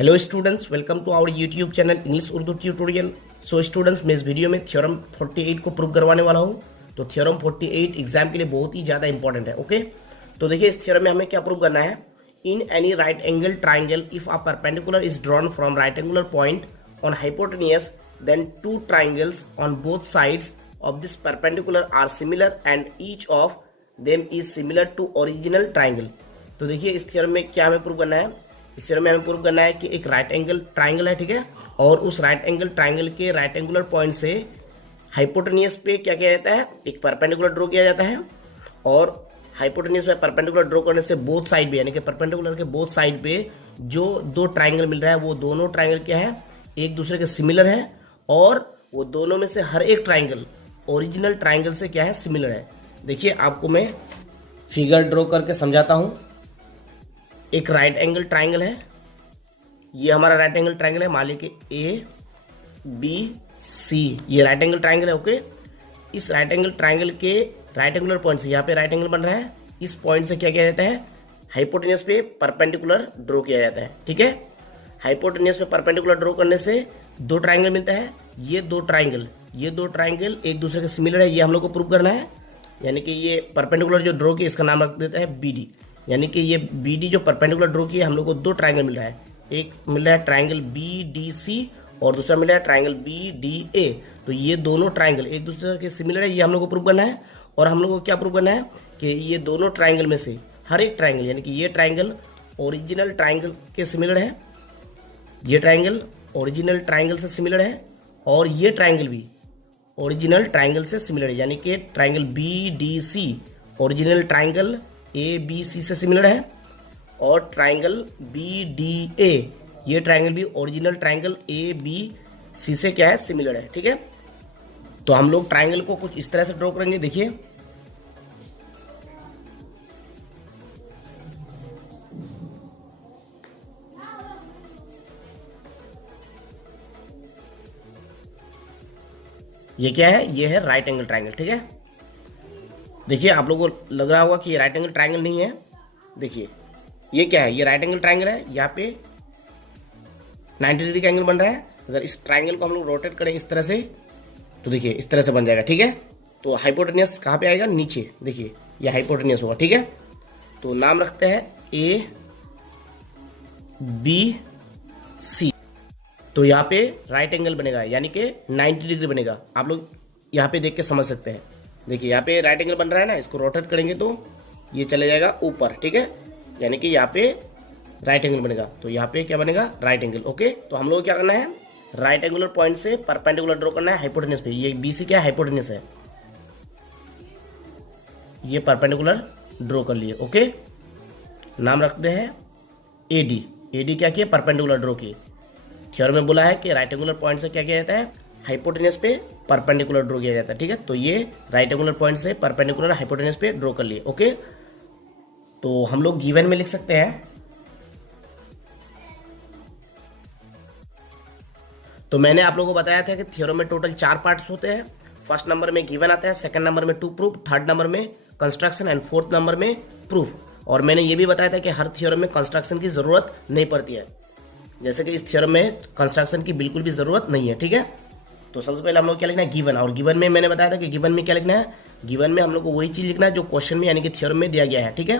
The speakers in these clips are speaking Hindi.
Hello students, welcome to our YouTube channel English Urdu tutorial. So students, मैं इस वीडियो में थ्योरम 48 को प्रूव करवाने वाला हूँ। तो थ्योरम 48 एग्जाम के लिए बहुत ही ज़्यादा इंपॉर्टेंट है। ओके, तो देखिए इस थ्योरम में हमें क्या प्रूव करना है। In any right angle triangle if a perpendicular is drawn from right angular point on hypotenuse, then two triangles on both sides of this perpendicular are similar and each of them is similar to original triangle. तो देखिए इस थ्योरम में क्या हमें प्रूव करना है। इस थ्योरम में हमें प्रूव करना है कि एक राइट एंगल ट्राइंगल है, ठीक है, और उस राइट एंगल ट्राइंगल के राइट एंगुलर पॉइंट से हाइपोटेनियस पे क्या किया जाता है, एक परपेंडिकुलर ड्रॉ किया जाता है। और हाइपोटेनियस पे परपेंडिकुलर ड्रॉ करने से बोथ साइड पे, यानी कि परपेंडिकुलर के बोथ साइड पे जो दो ट्राइंगल मिल रहा है वो दोनों ट्राइंगल क्या है, एक दूसरे के सिमिलर है। और वो दोनों में से हर एक ट्राइंगल ओरिजिनल ट्राइंगल से क्या है, सिमिलर है। देखिए आपको मैं फिगर ड्रॉ करके समझाता हूं। एक राइट एंगल ट्राइंगल है, ये हमारा राइट एंगल ट्राइंगल है, मान लीजिए ए बी सी, ये राइट एंगल ट्राइंगल है। ओके, इस राइट एंगल ट्राइंगल के राइट एंगुलर पॉइंट से, यहाँ पे राइट एंगल बन रहा है, इस पॉइंट से क्या किया जाता है, हाइपोटेनियस पे परपेंडिकुलर ड्रॉ किया जाता है। ठीक है, हाइपोटेनियस पे परपेंडिकुलर ड्रॉ करने से दो ट्राइंगल मिलता है। ये दो ट्राइंगल एक दूसरे के सिमिलर है, ये हम लोग को प्रूव करना है। यानी कि ये परपेंडिकुलर जो ड्रॉ किया इसका नाम रख देता है बी डी। यानी कि ये बी डी जो परपेंडिकुलर ड्रॉ किया, हम लोग को दो ट्राइंगल मिल रहा है। एक मिल रहा है ट्राइंगल बी डी सी और दूसरा मिल रहा है ट्राइंगल बी डी ए। तो ये दोनों ट्राइंगल एक दूसरे के सिमिलर है, ये हम लोग को प्रूव करना है। और हम लोग को क्या प्रूव करना है कि ये दोनों ट्राइंगल में से हर एक ट्राइंगल, यानी कि ये ट्राइंगल ओरिजिनल ट्राइंगल के सिमिलर है, ये ट्राइंगल ओरिजिनल ट्राइंगल से सिमिलर है, और ये ट्राइंगल भी ओरिजिनल ट्राइंगल से सिमिलर है। यानी कि triangle B D C original triangle A B C से सिमिलर है, और ट्राइंगल बी डी ए ये ट्राइंगल भी original triangle A B C से क्या है, सिमिलर है। ठीक है, तो हम लोग ट्राइंगल को कुछ इस तरह से ड्रॉ करेंगे। देखिए ये क्या है, ये है राइट एंगल ट्राइंगल। ठीक है, देखिए आप लोगों को लग रहा होगा कि ये राइट एंगल ट्राइंगल नहीं है। देखिए ये क्या है, ये राइट एंगल ट्राइंगल है, यहाँ पे 90 डिग्री का एंगल बन रहा है। अगर इस ट्राइंगल को हम लोग रोटेट करें इस तरह से, तो देखिए इस तरह से बन जाएगा। ठीक है, तो हाइपोटेनियस कहाँ पे आएगा, नीचे। देखिए ये हाइपोटेनियस होगा। ठीक है, तो नाम रखते हैं ए बी सी। तो यहाँ पे राइट एंगल बनेगा, यानी कि 90 डिग्री बनेगा। आप लोग यहाँ पे देख के समझ सकते हैं। देखिए यहाँ पे राइट एंगल बन रहा है ना, इसको रोटेट करेंगे तो ये चले जाएगा ऊपर। ठीक है, यानी कि यहाँ पे राइट एंगल बनेगा, तो यहाँ पे क्या बनेगा, राइट एंगल। ओके, तो हम लोग क्या करना है, राइट एंगुलर पॉइंट से परपेंडिकुलर ड्रॉ करना है हाइपोटेनियस पे। ये बी सी क्या है, हाइपोटेनियस है, ये परपेंडिकुलर ड्रॉ कर लिए। ओके, नाम रखते हैं ए डी। ए डी क्या किया, परपेंडिकुलर ड्रॉ किए। थ्योरम में बोला है कि राइट एंगुलर पॉइंट से क्या किया जाता है, हाइपोटेनियस पे परपेंडिकुलर ड्रॉ किया जाता है। ठीक है, तो ये राइट एंगुलर पॉइंट से परपेंडिकुलर हाइपोटेनियस पे ड्रॉ कर लिए। ओके, तो हम लोग गिवन में लिख सकते हैं। तो मैंने आप लोगों को बताया था कि थ्योरम में टोटल 4 पार्ट्स होते हैं। फर्स्ट नंबर में गिवन आता है, सेकंड नंबर में टू प्रूफ, थर्ड नंबर में कंस्ट्रक्शन एंड फोर्थ नंबर में प्रूफ। और मैंने ये भी बताया था कि हर थ्योरम में कंस्ट्रक्शन की जरूरत नहीं पड़ती है, जैसे कि इस थ्योरम में कंस्ट्रक्शन की बिल्कुल भी जरूरत नहीं है। ठीक है, तो सबसे पहले हम लोग क्या लिखना है, गिवन। और गिवन में मैंने बताया था कि गिवन में क्या लिखना है, गिवन में हम लोग को वही चीज लिखना है जो क्वेश्चन में यानी कि थ्योरम में दिया गया है। ठीक है,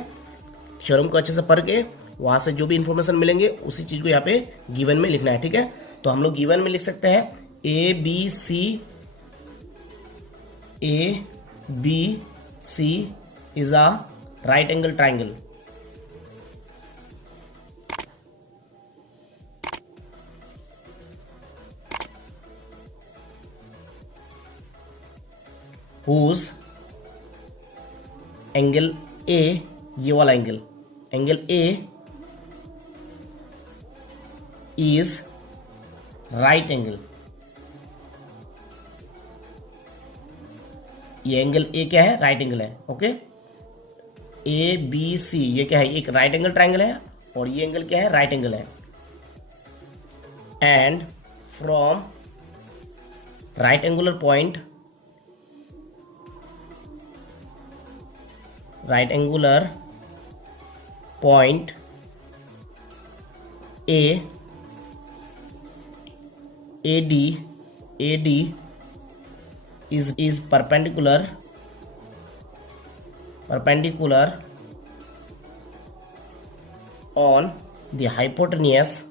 थ्योरम को अच्छे से पढ़ के वहां से जो भी इंफॉर्मेशन मिलेंगे उसी चीज को यहाँ पे गिवन में लिखना है। ठीक है, तो हम लोग गिवन में लिख सकते हैं A B C is a right angle triangle whose angle A, ये वाला angle A is right angle. ये एंगल ए क्या है, राइट एंगल है। ओके, ए बी सी ये क्या है, एक राइट एंगल ट्राइंगल है, और ये एंगल क्या है, राइट एंगल है। And from right angular point, A AD is perpendicular on the hypotenuse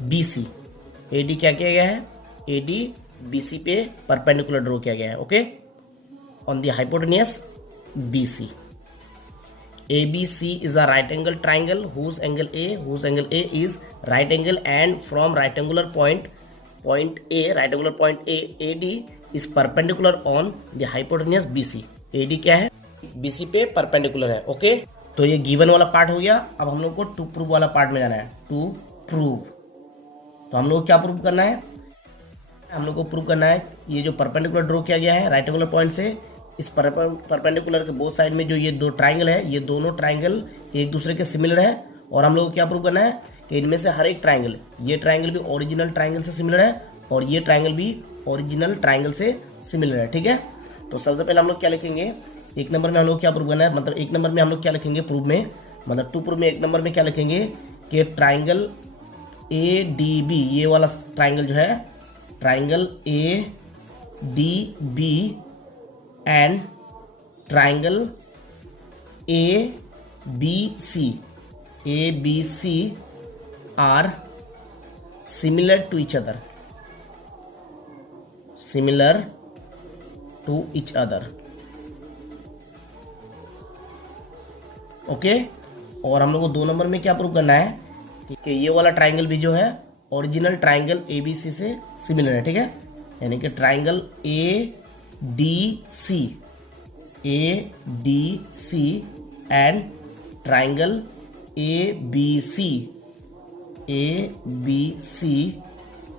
BC। AD क्या किया गया है? AD BC पे परपेंडिकुलर ड्रॉ किया गया है, okay, on the hypotenuse BC। ABC is a right angle triangle whose angle A is right angle, and from right angular point A AD is perpendicular on the hypotenuse BC। AD क्या है? BC पे परपेंडिकुलर है, ओके। तो ये गिवन वाला पार्ट हो गया। अब हम लोग को टू प्रूव वाला पार्ट में जाना है, टू प्रूव। तो हम लोग को क्या प्रूव करना है? हम लोग को प्रूव करना है ये जो परपेंडिकुलर ड्रॉ किया गया है राइट एंगुलर पॉइंट से, इस परपेंडिकुलर के बोथ साइड में जो ये दो ट्राइंगल है, ये दोनों ट्राइंगल एक दूसरे के सिमिलर है। और हम लोग को क्या प्रूव करना है कि इनमें से हर एक ट्राइंगल, ये ट्राइंगल भी ओरिजिनल ट्राइंगल से सिमिलर है और ये ट्राइंगल भी ओरिजिनल ट्राइंगल से सिमिलर है, ठीक है। तो सबसे पहले हम लोग क्या लिखेंगे? एक नंबर में हम लोग क्या प्रूव करना है, मतलब एक नंबर में हम लोग क्या लिखेंगे प्रूव में, मतलब टू प्रूव में एक नंबर में क्या लिखेंगे कि ट्राइंगल ADB, ये वाला ट्राइंगल जो है triangle ADB and triangle ABC are similar to each other, okay. और हम लोग को दो नंबर में क्या प्रूव करना है कि ये वाला ट्राइंगल भी जो है ओरिजिनल ट्राइंगल ABC से सिमिलर है, ठीक है। यानी कि triangle ADC and triangle ABC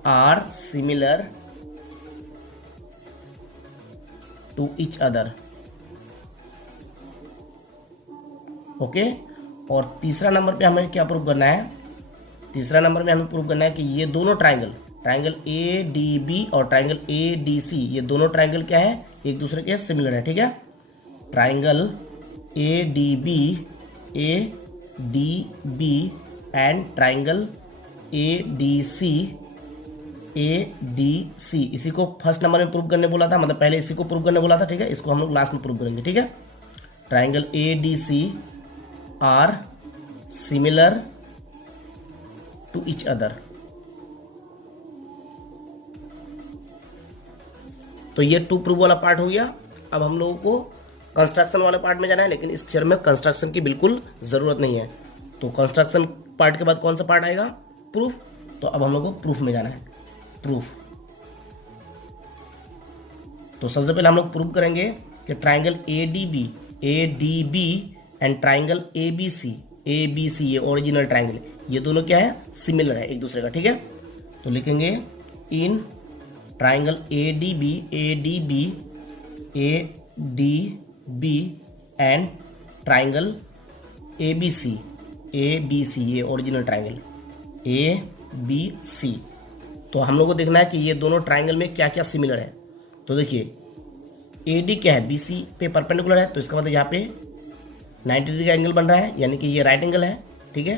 are similar to each other, okay. और तीसरा नंबर पे हमें क्या प्रूव करना है? तीसरा नंबर में हमें प्रूव करना है कि ये दोनों ट्राइंगल ADB और ट्राइंगल ADC, ये दोनों ट्राइंगल क्या है? एक दूसरे के सिमिलर है, ठीक है। Triangle ADB and triangle ADC, इसी को फर्स्ट नंबर में प्रूव करने बोला था, मतलब पहले इसी को प्रूव करने बोला था, ठीक है। इसको हम लोग लास्ट में प्रूव करेंगे, ठीक है। Triangle ADC are similar to each other. तो ये टू प्रूव वाला पार्ट हो गया। अब हम लोगों को कंस्ट्रक्शन वाले पार्ट में जाना है, लेकिन इस थ्योरम में कंस्ट्रक्शन की बिल्कुल जरूरत नहीं है। तो कंस्ट्रक्शन पार्ट के बाद कौन सा पार्ट आएगा? प्रूफ। तो अब हम लोग को प्रूफ में जाना है, प्रूफ। तो सबसे पहले हम लोग प्रूव करेंगे कि triangle ADB and triangle ABC, ये ओरिजिनल ट्राइंगल, ये दोनों क्या है? सिमिलर है एक दूसरे का, ठीक है। तो लिखेंगे in triangle ADB and triangle ABC, ये ओरिजिनल ट्राइंगल ABC। तो हम लोग को देखना है कि ये दोनों ट्राइंगल में क्या क्या सिमिलर है। तो देखिए AD क्या है? BC पे परपेंडिकुलर है, तो इसका मतलब यहाँ पे 90 डिग्री का एंगल बन रहा है, यानी कि ये राइट एंगल है, ठीक है।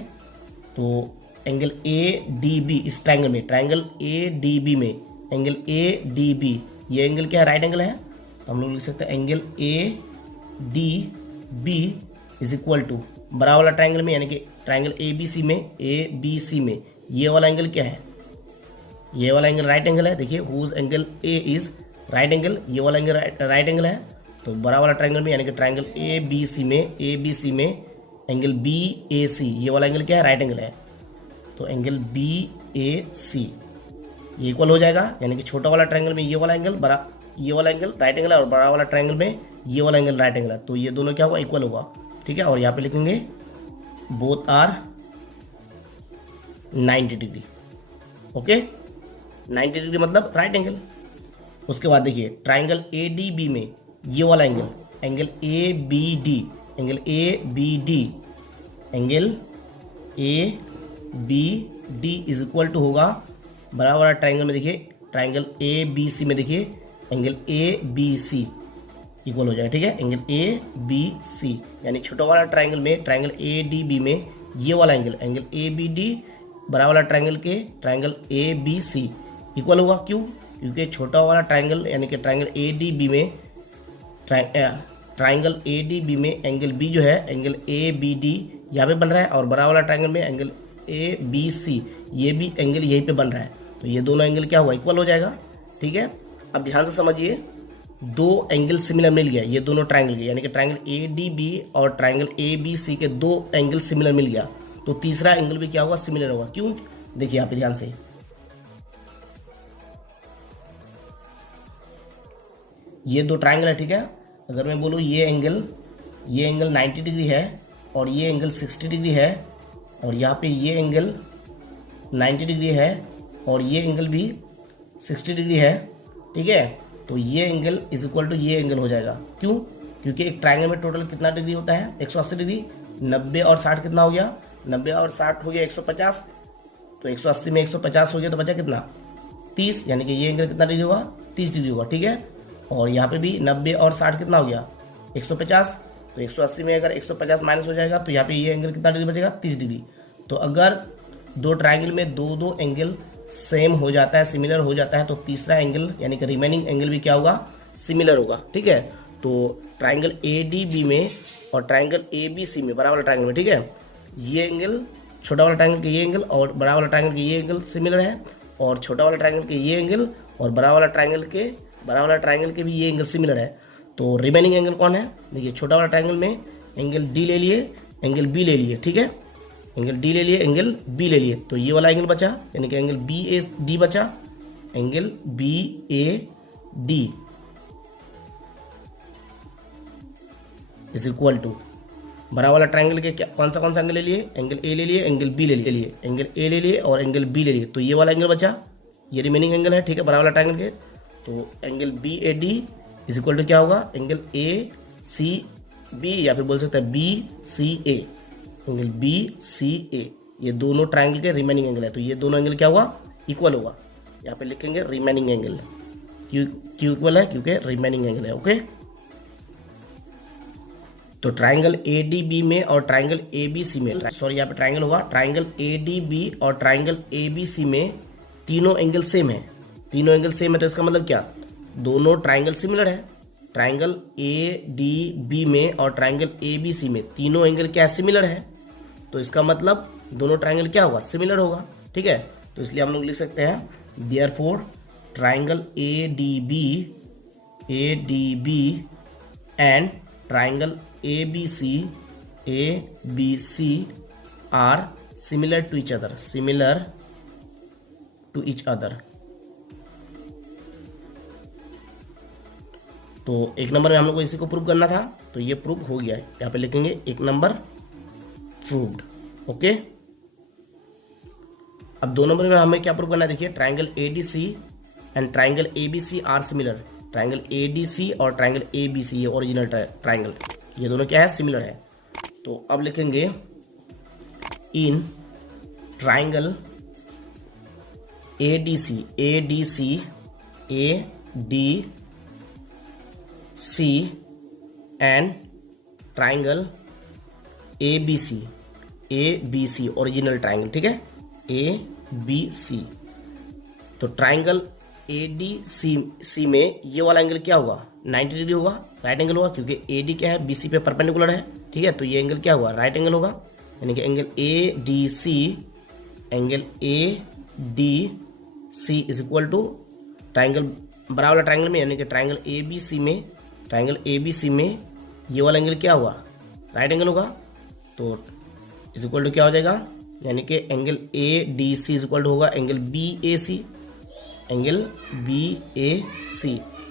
तो एंगल ADB इस ट्राइंगल में, ट्राइंगल ADB में एंगल ADB, ये एंगल क्या है? राइट एंगल है। तो हम लोग लिख सकते हैं angle ADB is equal to बड़ा वाला ट्राइंगल में, यानी कि ट्राइंगल ABC में ये वाला एंगल क्या है? ये वाला एंगल राइट एंगल है। देखिए whose angle A is right angle, ये वाला एंगल राइट एंगल है। तो बड़ा वाला ट्राइंगल में, यानी कि ट्राइंगल ABC में एंगल BAC, ये वाला एंगल क्या है? राइट एंगल है। तो एंगल BAC ये इक्वल हो जाएगा, यानी कि छोटा वाला ट्राइंगल में ये वाला एंगल, बड़ा ये वाला एंगल राइट एंगल है, और बड़ा वाला ट्राइंगल में ये वाला एंगल राइट एंगल है। तो ये दोनों क्या होगा? इक्वल होगा, ठीक है। और यहाँ पे लिखेंगे both are 90 degree, okay. 90 degree मतलब राइट एंगल। उसके बाद देखिए ट्राइंगल ADB में ये वाला angle, angle ABD is equal to होगा बड़ा वाला ट्राइंगल में, देखिए ट्राइंगल ABC में देखिए एंगल ABC इक्वल हो जाएगा, ठीक है। एंगल ए बी सी यानी छोटा वाला ट्राइंगल में, ट्राइंगल ए डी बी में ये वाला angle, angle A B D बड़ा वाला ट्राइंगल के triangle A B C equal होगा। क्यों? क्योंकि छोटा वाला ट्राइंगल यानी कि ट्राइंगल ए डी बी में ट्राइंगल ए डी बी में एंगल बी जो है एंगल ए बी डी यहाँ पे बन रहा है, और बड़ा वाला ट्राइंगल में एंगल ए बी सी ये भी एंगल यहीं पे बन रहा है। तो ये दोनों एंगल क्या हुआ? इक्वल हो जाएगा, ठीक है। अब ध्यान से समझिए, दो एंगल सिमिलर मिल गया ये दोनों ट्राइंगल के, यानी कि ट्राइंगल ए डी बी और ट्राइंगल ए बी सी के दो एंगल सिमिलर मिल गया, तो तीसरा एंगल भी क्या होगा? सिमिलर होगा। क्यों? देखिए यहाँ पे ध्यान से, ये दो ट्राइंगल है, ठीक है। अगर मैं बोलूँ ये एंगल 90 डिग्री है और ये एंगल 60 डिग्री है, और यहाँ पे ये एंगल 90 डिग्री है और ये एंगल भी 60 डिग्री है, ठीक है। तो ये एंगल इज इक्वल टू ये एंगल हो जाएगा। क्यों? क्योंकि एक ट्राइंगल में टोटल कितना डिग्री होता है? 180 डिग्री। 90 और 60 कितना हो गया? 90 और 60 हो गया 150। तो 180 में 150 हो गया तो बचा कितना? 30, यानी कि ये एंगल कितना डिग्री होगा? 30 डिग्री होगा, ठीक है। और यहाँ पे भी 90 और 60 कितना हो गया? 150। तो 180 में अगर 150 माइनस हो जाएगा तो यहाँ पे ये एंगल कितना डिग्री बचेगा? 30 डिग्री। तो अगर दो ट्राइंगल में दो एंगल सेम हो जाता है, सिमिलर हो जाता है, तो तीसरा एंगल यानी कि रिमेनिंग एंगल भी क्या होगा? सिमिलर होगा, ठीक है। तो ट्राइंगल ए डी बी में और ट्राइंगल ए बी सी में, बड़ा वाला ट्राइंगल में, ठीक है, ये एंगल छोटा वाला ट्राइंगल के ये एंगल और बड़ा वाला ट्राइंगल के ये एंगल सिमिलर है, और छोटा वाला ट्राइंगल के ये एंगल और बड़ा वाला ट्राइंगल के भी ये एंगल सिमिलर है। तो रिमेनिंग एंगल कौन है? देखिए, छोटा वाला ट्राइंगल में एंगल डी ले लिए, एंगल बी ले लिए, ठीक है। एंगल डी ले लिए, एंगल बी ले लिए, तो ये वाला एंगल बचा, यानी कि एंगल बी ए डी बचा, angle B A D is equal to बड़ा वाला ट्राइंगल के क्या कौन सा एंगल ले लिए? एंगल ए ले लिए, एंगल बी ले लिए, एंगल ए ले लिए और एंगल बी ले लिए, तो ये वाला एंगल बचा, ये रिमेनिंग एंगल है, ठीक है, बड़ा वाला ट्राइंगल के। तो angle B A D is equal to क्या होगा? एंगल ए सी बी, या फिर बोल सकते हैं बी सी ए, एंगल बी सी ए, ये दोनों ट्राइंगल के रिमेनिंग एंगल है। तो ये दोनों एंगल क्या हुआ? इक्वल होगा। यहाँ पे लिखेंगे रिमेनिंग एंगल। क्यों इक्वल है? क्योंकि रिमेनिंग एंगल है, ओके। तो ट्राइंगल ए डी बी में और ट्राइंगल ए बी सी में, सॉरी यहाँ पे ट्राइंगल होगा, ट्राइंगल ए डी बी और ट्राइंगल ए बी सी में तीनों एंगल सेम है। तीनों एंगल सेम है तो इसका मतलब क्या? दोनों ट्राइंगल सिमिलर है। ट्राइंगल ए डी बी में और ट्राइंगल ए बी सी में तीनों एंगल क्या सिमिलर है, तो इसका मतलब दोनों ट्राइंगल क्या होगा? सिमिलर होगा, ठीक है। तो इसलिए हम लोग लिख सकते हैं therefore triangle A D B and triangle A B C are similar to each other. तो एक नंबर में हम लोग को इसी को प्रूव करना था, तो ये प्रूव हो गया है। यहाँ पे लिखेंगे एक नंबर प्रूव्ड, ओके। अब दो नंबर में हमें क्या प्रूव करना है? देखिए, triangle A D C and triangle A B C are similar. Triangle A D C और ट्राइंगल ए बी सी, ये ओरिजिनल ट्राइंगल, ये दोनों क्या है? सिमिलर है। तो अब लिखेंगे in triangle A D C and triangle A B C original triangle, ठीक है, ए बी सी। तो ट्राइंगल ए डी सी में ये वाला एंगल क्या होगा? 90 डिग्री होगा, राइट एंगल होगा, क्योंकि ए डी क्या है? बी सी पे परपेंडिकुलर है, ठीक है। तो ये एंगल क्या हुआ? राइट एंगल होगा, यानी कि angle A D C is equal to triangle बड़ा वाला ट्राइंगल में, यानी कि ट्राइंगल ए बी सी में ये वाला एंगल क्या हुआ? राइट एंगल होगा। तो इज इक्वल टू क्या हो जाएगा? यानी कि angle A D C is equal to होगा angle B A C,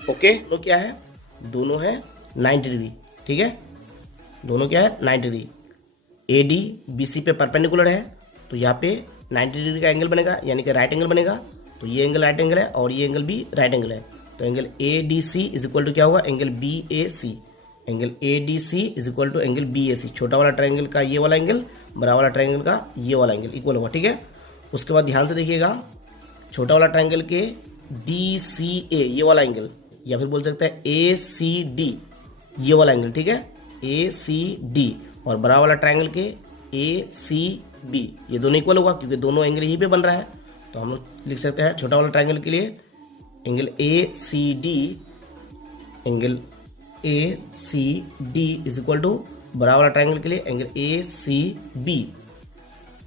okay. तो क्या है? दोनों है 90 डिग्री, ठीक है, दोनों क्या है? 90 degree. A D B C पे परपेंडिकुलर है, तो यहाँ पे 90 डिग्री का एंगल बनेगा, यानी कि राइट एंगल बनेगा। तो ये एंगल राइट एंगल है और ये एंगल भी राइट एंगल है। तो angle A D C is equal to क्या होगा? Angle B A C, angle A D C is equal to angle B A C. छोटा वाला ट्राइंगल का ये वाला एंगल, बड़ा वाला ट्राइंगल का ये वाला एंगल इक्वल होगा, ठीक है। उसके बाद ध्यान से देखिएगा, छोटा वाला ट्राइंगल के डी सी ए ये वाला एंगल, या फिर बोल सकते हैं ए सी डी, ये वाला एंगल, ठीक है, ए सी डी, और बड़ा वाला ट्राइंगल के ए सी बी, ये दोनों इक्वल होगा क्योंकि दोनों एंगल यहीं पे बन रहा है। तो हम लोग लिख सकते हैं छोटा वाला ट्राइंगल के लिए angle A C D, angle A C D is equal to बड़ा वाला ट्राइंगल के लिए angle A C B,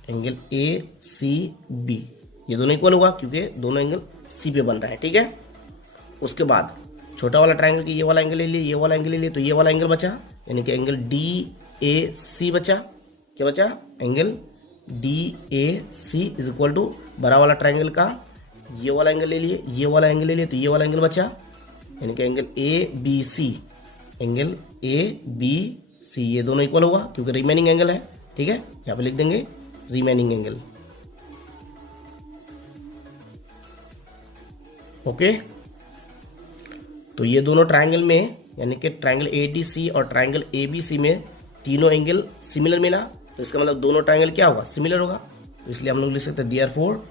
angle A C B, ये दोनों इक्वल होगा क्योंकि दोनों एंगल सी पे बन रहा है, ठीक है। उसके बाद छोटा वाला ट्राइंगल की ये वाला एंगल ले लिए, ये वाला एंगल ले लिए, तो ये वाला एंगल बचा, यानी कि एंगल डी ए सी बचा। क्या बचा? Angle D A C is equal to बड़ा वाला ट्राइंगल का ये वाला एंगल ले लिए, ये वाला एंगल ले लिए, तो ये वाला एंगल बचा, यानी कि angle A B C, angle A B C, ये दोनों इक्वल होगा क्योंकि रिमेनिंग एंगल है, ठीक है। यहाँ पे लिख देंगे रिमेनिंग एंगल, ओके। तो ये दोनों ट्राइंगल में, यानी कि ट्राइंगल ए डी सी और ट्राइंगल ए बी सी में तीनों एंगल सिमिलर मिला, तो इसका मतलब दोनों ट्राइंगल क्या होगा? सिमिलर होगा। तो इसलिए हम लोग लिख सकते हैं therefore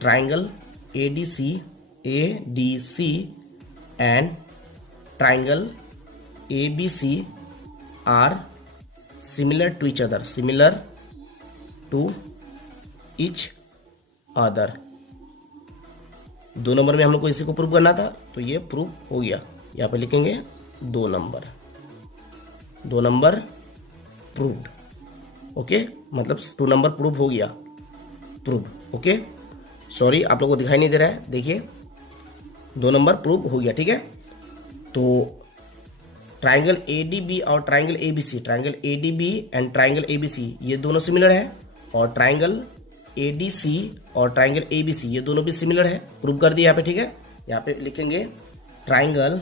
triangle A D C and triangle A B C are similar to each other, similar to each other. 2 number में हम लोग को इसी को प्रूव करना था, तो ये प्रूव हो गया। यहाँ पे लिखेंगे 2 नंबर, 2 नंबर प्रूव्ड, ओके, मतलब 2 नंबर प्रूव हो गया, प्रूव, ओके। सॉरी आप लोगों को दिखाई नहीं दे रहा है, देखिए 2 नंबर प्रूव हो गया, ठीक है। तो ट्राइंगल ए डी बी और triangle A B C, triangle A D B and triangle A B C, ये दोनों सिमिलर है, और ट्राइंगल ए डी सी और ट्राइंगल ए बी सी, ये दोनों भी सिमिलर है, प्रूव कर दिया यहाँ पे, ठीक है। यहाँ पे लिखेंगे triangle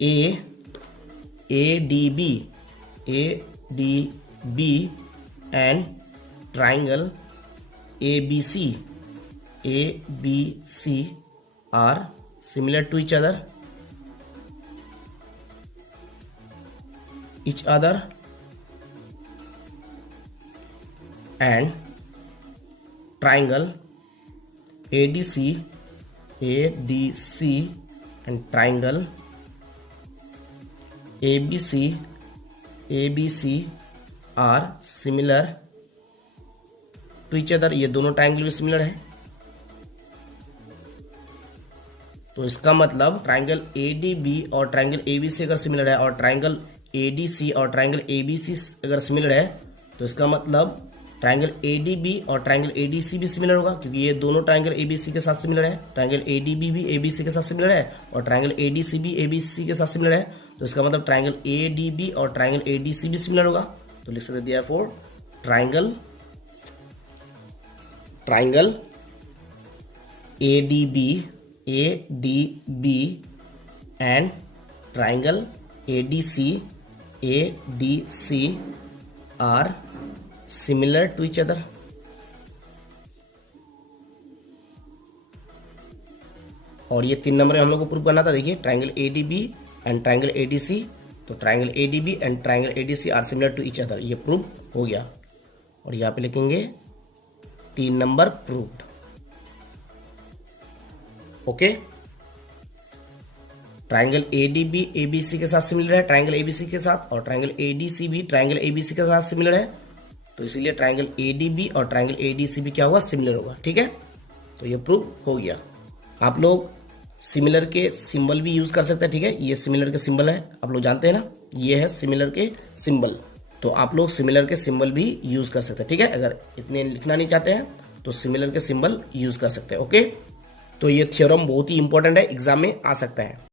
A D B and triangle A B C are similar to each other and triangle ADC and triangle ABC are similar to each other, ये दोनों ट्राइंगल भी सिमिलर है। तो इसका मतलब ट्राइंगल ADB और ट्राइंगल ABC अगर सिमिलर है और ट्राइंगल ADC और ट्राइंगल ABC अगर सिमिलर है, तो इसका मतलब ट्राइंगल ADB और ट्राइंगल ADC भी सिमिलर होगा क्योंकि ये दोनों ट्राइंगल ABC के साथ सिमिलर है, ट्राइंगल ADB भी ABC के साथ सिमिलर है और ट्राइंगल ADC भी ABC के साथ सिमिलर है। तो इसका मतलब ट्राइंगल ADB और ट्राइंगल ADC भी सिमिलर होगा। तो लिख सकते हैं therefore triangle ADB and triangle ADC are similar to each other. और ये 3 नंबर में हम लोग को प्रूव करना था, देखिए triangle ADB and triangle ADC, तो triangle ADB and triangle ADC are similar to each other, ये प्रूव हो गया। और यहाँ पे लिखेंगे 3 number proved, okay. Triangle ADB ABC के साथ सिमिलर है ट्राइंगल ABC के साथ, और ट्राइंगल ADC भी ट्राइंगल ABC के साथ सिमिलर है, तो इसीलिए ट्राइंगल ADB और ट्राइंगल ADC भी क्या होगा? सिमिलर होगा, ठीक है। तो ये प्रूव हो गया। आप लोग सिमिलर के सिंबल भी यूज कर सकते हैं, ठीक है। ये सिमिलर के सिंबल है, आप लोग जानते हैं ना, ये है सिमिलर के सिंबल, तो आप लोग सिमिलर के सिंबल भी यूज कर सकते हैं, ठीक है। अगर इतने लिखना नहीं चाहते हैं तो सिमिलर के सिंबल यूज कर सकते हैं, ओके। तो ये थ्योरम बहुत ही इंपॉर्टेंट है, एग्जाम में आ सकता है।